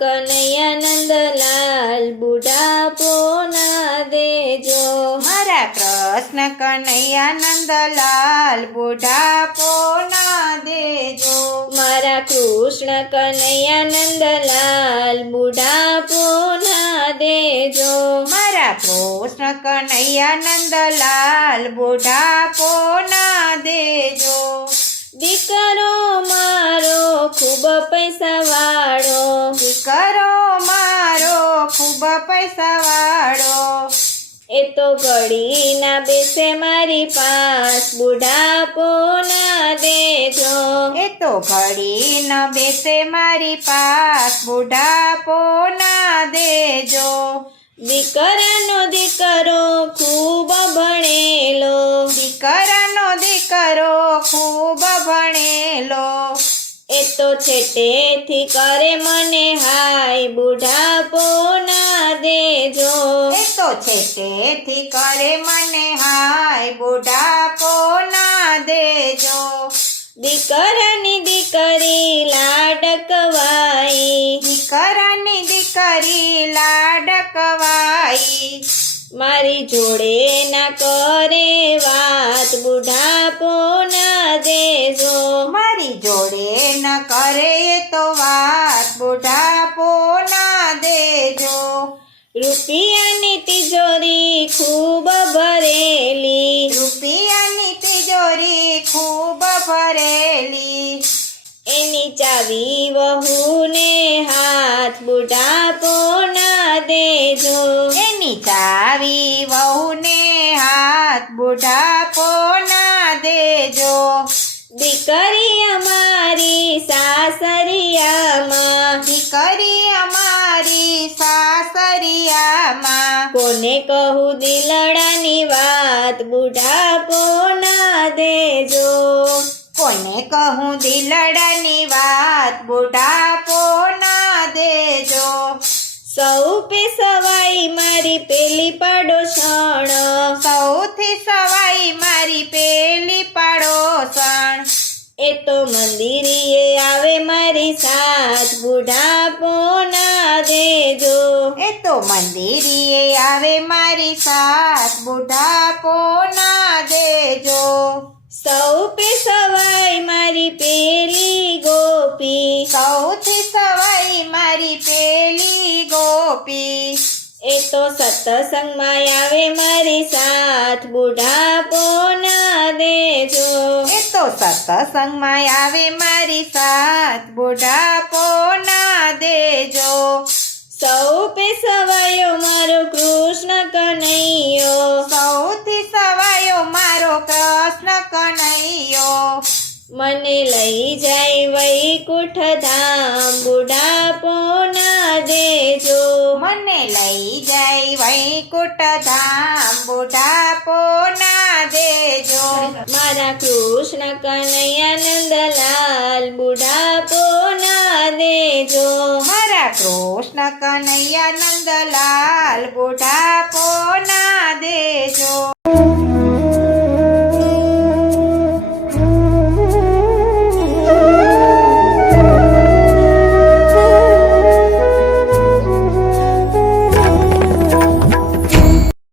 કનૈયા નંદલાલ બુઢાપો ના દેજો। મારા કૃષ્ણ કનૈયા નંદલાલ બુઢાપો ના દેજો। મારા કૃષ્ણ કનૈયા નંદલાલ બુઢાપો ના દેજો। મારા કૃષ્ણ કનૈયા નંદલાલ બુઢાપો ના દેજો। દીકરો મારો ખૂબ પૈસા વાળો, દીકરો મારો ખૂબ પૈસા વાળો, એ તો ઘડી ના બેસે મારી પાસ બુઢાપો ના દેજો। એ તો ઘડી ન બેસે મારી પાસ બુઢાપો ના દેજો। દીકરાનો દીકરો ખૂબ ભણેલો, દીકરાનો દીકરો ખૂબ ભણેલો, એ તો છેટેથી કરે મને હાય બુઢાપો ના દેજો। એ તો છેટેથી કરે મને હાય બુઢાપો ના દેજો। દીકરાની દીકરી લાડકવાઈ, દીકરાની દીકરી લાડકવાઈ, મારી જોડે ના કરે વાત બુઢાપો ના દેજો। મારી જોડે ન કરે એ તો વાત બુઢાપો ના દેજો। રૂપિયાની તિજોરી ખૂબ ભરેલી, રૂપિયાની તિજોરી ખૂબ ભરેલી, એની ચાવી વહુને હાથ બુઢાપો ના દેજો। એની ચાવી વહુને હાથ બુઢાપો ના દેજો। દીકરી અમારી સાસરિયામાં, દીકરી અમારી સાસરિયામાં, કોને કહું દિલડાની વાત બુઢાપો ના દેજો। કોને કહું દિલડાની વાત બુઢાપો ના દેજો। સૌ પે સવાઈ મારી પેલી પાડોશણ, સૌથી સવાઈ મારી પેલી પાડોશણ, એ તો મંદિરીએ આવે મારી સાથ બુઢાપો ના દેજો। એ તો મંદિરીએ આવે મારી સાથ બુઢાપો ના દેજો। સૌ પે સવાઈ મારી પેલી ગોપી, સૌથી સવાઈ મારી પેલી ગોપી, એ તો સત્સંગમાં આવે મારી સાથ બુઢાપો ના દેજો। એ તો સત્સંગમાં આવે મારી સાથ બુઢાપો ના દેજો। સૌ પે સવાયો મારો કૃષ્ણ કનૈયો, સૌથી સવાયો મારો કૃષ્ણ કનૈયો, મને લઈ જાય વૈકુંઠ ધામ બુઢાપો ના દેજો। મને લઈ જાય વૈકુંઠ ધામ બુઢાપો ના દેજો। મારા કૃષ્ણ કનૈયા નંદલાલ બુઢાપો ના દેજો। મારા કૃષ્ણ કનૈયા નંદલાલ બુઢાપો ના દેજો।